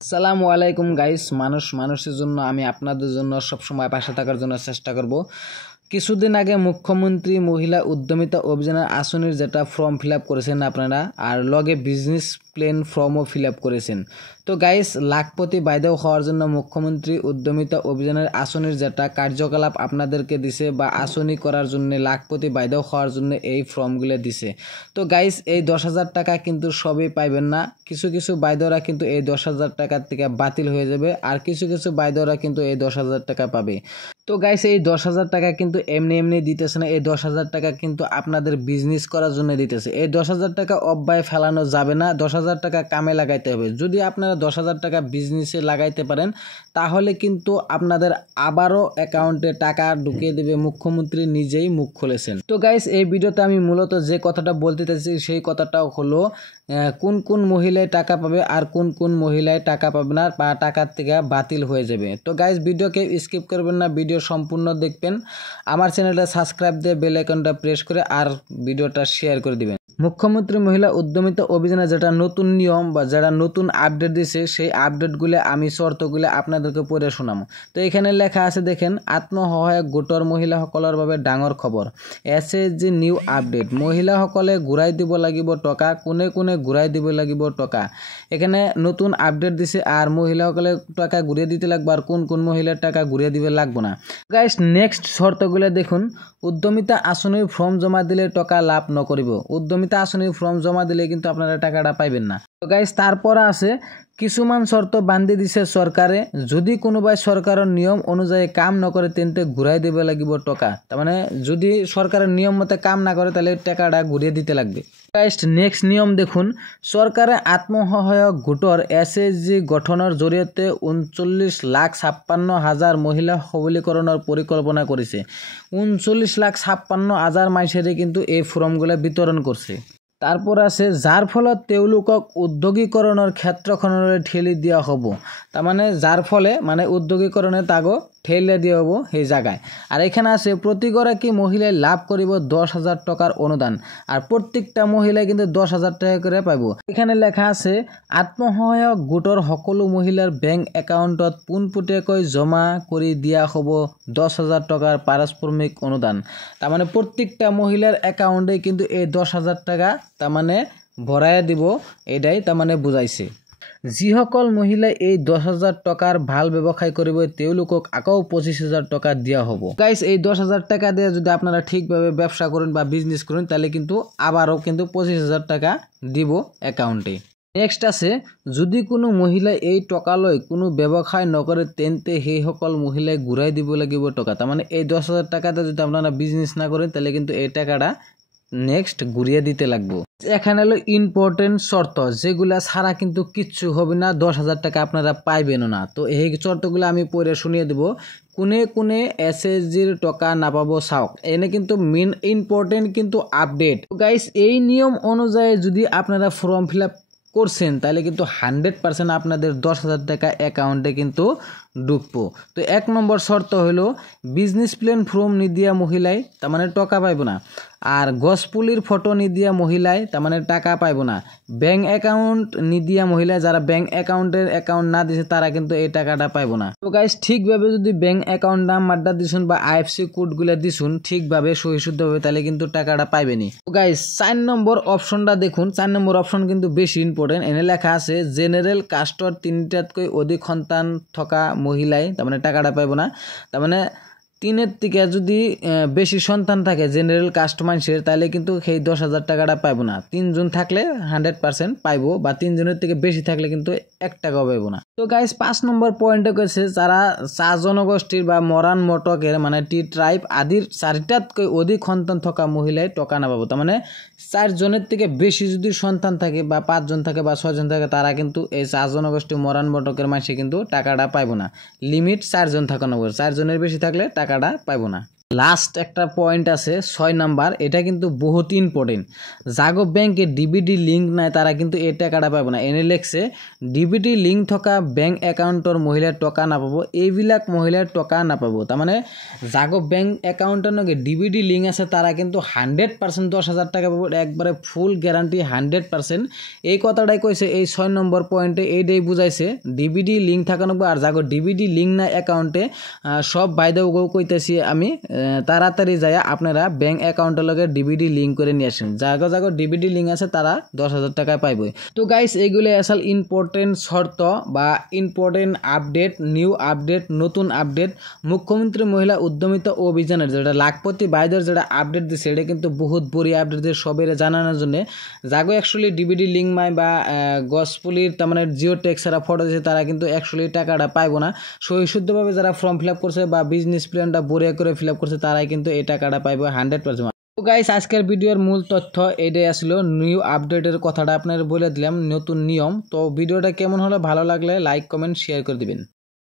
আসসালামু আলাইকুম গাইস। মানুষের জন্য আমি আপনাদের জন্য সবসময় পাশে থাকার জন্য চেষ্টা করব। কিছুদিন আগে মুখ্যমন্ত্রী মহিলা উদ্যমিতা অভিযানের আসনের যেটা ফর্ম ফিল আপ করেছেন আপনারা, আর লগে বিজনেস প্ল্যান ফর্মও ফিল আপ করেছেন। তো গাইস, লাখপতি বাইদেও হওয়ার জন্য মুখ্যমন্ত্রী উদ্যমিতা অভিযানের আসনের যেটা কার্যকলাপ আপনাদেরকে দিছে বা আসনি করার জন্য লাখপতি বাইদেও হওয়ার জন্য এই ফর্মগুলো দিছে। তো গাইস, এই 10,000 টাকা কিন্তু সবই পাইবেন না। কিছু কিছু বাইদেওরা কিন্তু এই 10,000 টাকার থেকে বাতিল হয়ে যাবে, আর কিছু কিছু বাইদেওরা কিন্তু এই 10,000 টাকা পাবে। তো গাইস, এই 10,000 টাকা কিন্তু এমনি দিতেছে না। এই 10,000 টাকা কিন্তু আপনাদের বিজনেস করার জন্য দিতেছে। এই 10,000 টাকা অব্যয় ফেলানো যাবে না। 10,000 টাকা কামে লাগাইতে হবে। যদি আপনারা 10,000 টাকা বিজনেসে লাগাইতে পারেন, তাহলে কিন্তু আপনাদের আবারও অ্যাকাউন্টে টাকা ঢুকিয়ে দেবে মুখ্যমন্ত্রী নিজেই, মুখ খুলেছেন। তো গাইস, এই ভিডিওতে আমি মূলত যে কথাটা বলতে চাইছি সেই কথাটা হলো কোন কোন মহিলায় টাকা পাবে আর কোন কোন মহিলায় টাকা পাবে না বা টাকার থেকে বাতিল হয়ে যাবে। তো গাইস, ভিডিওকে স্কিপ করবেন না, ভিডিও সম্পূর্ণ দেখবেন। আমার চ্যানেলটা সাবস্ক্রাইব দিয়ে বেল আইকনটা প্রেস করে আর ভিডিওটা শেয়ার করে দিবেন। মুখ্যমন্ত্রী মহিলা উদ্যমিতা অভিযানে যেটা নতুন নিয়ম বা যারা নতুন আপডেট দিছে সেই আপডেটগুলো আমি শর্তগুলো আপনাদেরকে পড়ে শোনাম। তো এখানে লেখা আছে দেখেন, আত্মসহায়ক গোটৰ মহিলাসকলৰ বাবে ডাঙৰ খবৰ। SHG new update. মহিলাসকলে ঘূৰাই দিব লাগিব টকা। কোনে কোনে ঘূৰাই দিব লাগিব টকা। এখানে নতুন আপডেট দিছে, আর মহিলাসকলে টাকা ঘুরিয়ে দিতে লাগবে, আর কোন কোন মহিলার টাকা ঘুরিয়ে দিবে লাগবে না। গাইস, নেক্সট শর্তগুলো দেখুন। উদ্যমিতা আসনের ফর্ম জমা দিলে টাকা লাভ নকরিব। উদ্যমিতা আসনের ফর্ম জমা দিলে কিন্তু আপনারা টাকাটা পাইবেন না। তো গাইস, তারপর আছে কিছুমান শর্ত বান্ধি দিছে সরকারে। যদি কোনোবাই সরকারের নিয়ম অনুযায়ী কাম নকরে তেন্তে ঘুরাই দেবে লাগিব টাকা। তার মানে যদি সরকারের নিয়ম মতে কাম না করে তাহলে টাকাটা ঘুরিয়ে দিতে লাগবে। নেক্সট নিয়ম দেখুন। সরকারে আত্মসহায়ক গোটৰ এছএইচজি গঠনৰ জৰিয়তে 39,56,000 মহিলা সবলীকৰণৰ পৰিকল্পনা কৰিছে। 39,56,000 মানুষেরই কিন্তু এই ফর্মগুলো বিতরণ করছে। তারপর আছে যার ফলত তেওঁলোকক উদ্যোগীকরণের ক্ষেত্রখনলৈ ঠেলি দিয়া হব। তার মানে যার ফলে মানে উদ্যোগীকরণে তাগো ঠেলে দিয়া হব সেই জায়গায়। আর এখানে আছে প্রতিগৰাকী মহিলাই লাভ করিব 10,000 টাকার অনুদান, আর প্রত্যেকটা মহিলাই কিন্তু 10,000 টাকা করে পাইব। এখানে লেখা আছে আত্মসহায়ক গোটৰ সকলো মহিলার ব্যাংক একাউন্টত পোনপটীয়াকৈ জমা করে দিয়া হব 10,000 টাকার পারস্পরিক অনুদান। তার মানে প্রত্যেকটা মহিলার অ্যাকাউন্টে কিন্তু এই 10,000 টাকা তার মানে ভরাইয়া দিব, এটাই তার মানে বুঝাইছে। যিসকল মহিলাই এই 10,000 টাকার ভাল ব্যবসায় করিব তেওঁলোকক আকৌ 25,000 টাকা দিয়া হব। গাইস, এই 10,000 টাকা দিয়ে যদি আপনারা ঠিকভাবে ব্যবসা করেন বা বিজনেস করেন তাহলে কিন্তু আবারও কিন্তু 25,000 টাকা দিব অ্যাকাউন্টে। নেক্সট আছে যদি কোনো মহিলাই এই টাকা লৈ কোনো ব্যবসায় নকরে তেন্তে সেই সকল মহিলাই ঘুরাই দিব লাগিব টাকা। তার মানে এই 10,000 টাকাতে যদি আপনারা বিজনেস না করেন তাহলে কিন্তু এই টাকাটা নেক্সট ঘুরিয়ে দিতে লাগবে। এখানে হলো ইম্পর্টেন্ট শর্ত, যেগুলা ছাড়া কিন্তু কিচ্ছু হবে না, 10,000 টাকা আপনারা পাইবেন না। তো এই শর্তগুলো আমি পড়ে শুনিয়ে দেব। কোনে কোনে এসএসজির টাকা না পাবো চাওক। এনে কিন্তু মেন ইম্পর্টেন্ট কিন্তু আপডেট। গাইস, এই নিয়ম অনুযায়ী যদি আপনারা ফর্ম ফিল আপ করছেন তাহলে কিন্তু 100% আপনাদের 10,000 টাকা অ্যাকাউন্টে কিন্তু ঢুকবো। তো 1 নম্বর শর্ত হলো বিজনেস প্ল্যান ফর্ম নিদিয়া মহিলাই তার মানে টাকা পাইব না, আর গছপুলির ফটো নিদিয়া মহিলায় তার মানে টাকা পাইব না। ব্যাংক অ্যাকাউন্ট নিদিয়া মহিলা, যারা ব্যাংক অ্যাকাউন্ট না দিছে তারা কিন্তু এই টাকাটা পাইব না। তো গাইস, ঠিকভাবে যদি ব্যাংক অ্যাকাউন্ট নাম্বারটা দিছুন বা আইএফসি কোডগুলো দিছুন ঠিকভাবে সহিশুদ্ধভাবে তাহলে কিন্তু টাকাটা পাইবেনি। তো গাইস, 4 নম্বর অপশনটা দেখুন। 4 নম্বর অপশন কিন্তু বেশি ইম্পর্টেন্ট। এনে লেখা আছে জেনারেল কাস্টর 3টাতকৈ অধিক সন্তান থকা মহিলাই তার মানে টাকাটা পাইব না। তার মানে 3-এর থেকে যদি বেশি সন্তান থাকে জেনারেল কাস্ট মানুষের তাহলে কিন্তু সেই 10,000 টাকাটা পাইব না। 3 জন থাকলে 100% পাইব, বা 3 জনের থেকে বেশি থাকলে কিন্তু 1 টাকাও পাইব না। তো গাইস, 5 নম্বর পয়েন্টে কইছে যারা চা জনগোষ্ঠীর বা মরান মটকের মানে টি ট্রাইব আদির 4টাতকৈ অধিক সন্তান থকা মহিলাই টাকা না পাবো। তার মানে 4 জনের থেকে বেশি যদি সন্তান থাকে বা 5 জন থাকে বা 6 জন থাকে তারা কিন্তু এই চা জনগোষ্ঠী মরান মটকের মানুষ কিন্তু টাকাটা পাইব না। লিমিট 4 জন থাকানো, 4 জনের বেশি থাকলে টাকাটা পাইব না। লাস্ট একটা পয়েন্ট আছে 6 নাম্বার, এটা কিন্তু বহুত ইম্পর্টেন্ট। যাগো ব্যাংকে ডিবিডি লিঙ্ক নাই তারা কিন্তু এই টাকাটা পাব না। এনে লেখছে ডিবিডি লিঙ্ক থকা বেংক একাউণ্টৰ মহিলাৰ টকা নাপাব, এইবিলাক মহিলাৰ টকা নাপাব। তাৰমানে যাগো বেংক একাউণ্টৰ নগে ডিবিডি লিঙ্ক আছে তারা কিন্তু 100% 10,000 টাকা পাব, একবারে ফুল গ্যারান্টি 100%। এই কথাটাই কইছে এই 6 নম্বর পয়েন্টে, এইটাই বুঝাইছে ডিবিডি লিঙ্ক থাকা নাকবো। আর যাগো ডিবিডি লিঙ্ক নাই অ্যাকাউন্টে সব বাইদেও কইতেছি আমি, তাড়াতাড়ি যায় আপনারা ব্যাংক অ্যাকাউন্টের লগে ডিবিডি লিঙ্ক করে নিয়ে আসেন। যাগো যাগো ডিবিডি লিঙ্ক আছে তারা 10,000 টাকা পাইব। তো গাইস এইগুলো আসল ইম্পর্টেন্ট শর্ত বা ইম্পর্টেন্ট আপডেট, নিউ আপডেট, নতুন আপডেট মুখ্যমন্ত্রী মহিলা উদ্যমিতা অভিযানের যেটা লাখপতি বাইদের যেটা আপডেট দিচ্ছে, এটা কিন্তু বহুত বড়ি আপডেট দিয়ে সবের জানানোর জন্য। যাগো অ্যাকচুয়ালি ডিবিডি লিঙ্ক মাই বা গসপুলির তার মানে জিও ট্যাক্স যারা ফটো দিচ্ছে তারা কিন্তু অ্যাকচুয়ালি টাকাটা পাইব না। সহিশুদ্ধভাবে যারা ফর্ম ফিল আপ করছে বা বিজনেস প্ল্যানটা বড়িয়া করে ফিল আপ করছে তারাই কিন্তু এই টাকাটা পাইব 100%। তো গাইস আজকের ভিডিওর মূল তথ্য এটাই আসলো, নিউ আপডেটের কথাটা আপনার বলে দিলাম, নতুন নিয়ম। তো ভিডিওটা কেমন হলো, ভালো লাগলে লাইক কমেন্ট শেয়ার করে দিবেন।